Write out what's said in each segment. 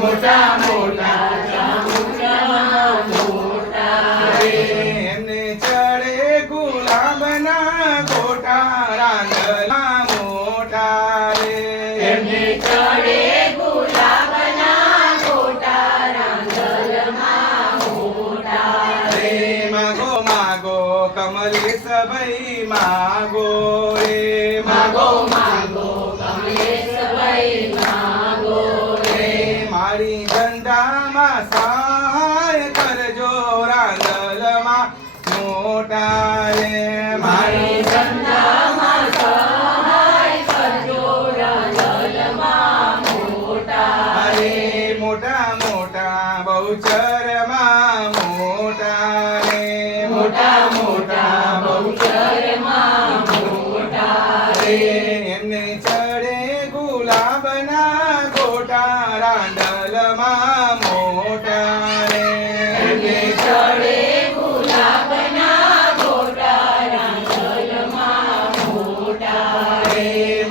મોટા મોટા એમને ચડે ગુલાબના ગોટા રાંગલા મોટા રે એમને ચડે ગુલાબના ગોટા રાંગલમાં મોટા રે માગો માગો કમલેશ ભાઈ માગો. મોટા મારી ધંધામાં સહાય કરજો મોટા અરે મોટા મોટા બહુચરમાં મોટા રે એમને ચડે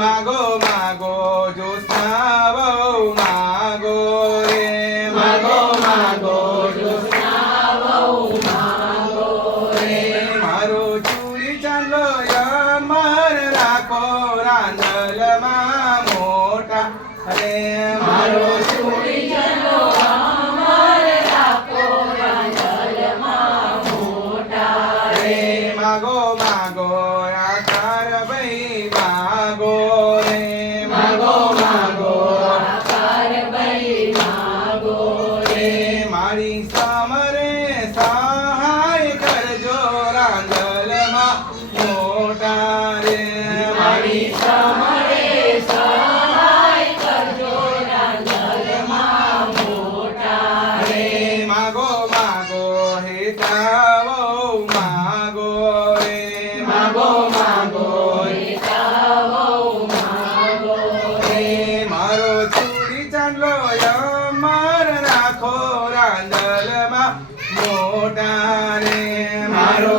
માગો માગો જોસ્ના બહુ માગો રે. માગો માગો જોસના વહુ માગો રે. મારો ચૂડી ચાંદલો અમર રાખો રાંદલમાં મોટા. રે મારો માગો રે માગો માગો આકાર ભાઈ માગો રે મારી સામરે સહાય કરજો રાંદલમાં મોટા રે મારી સમરે સહાય કરજો રાંગલમાં મોટા રે માગો માગો હે તાવો મોટા રે મારો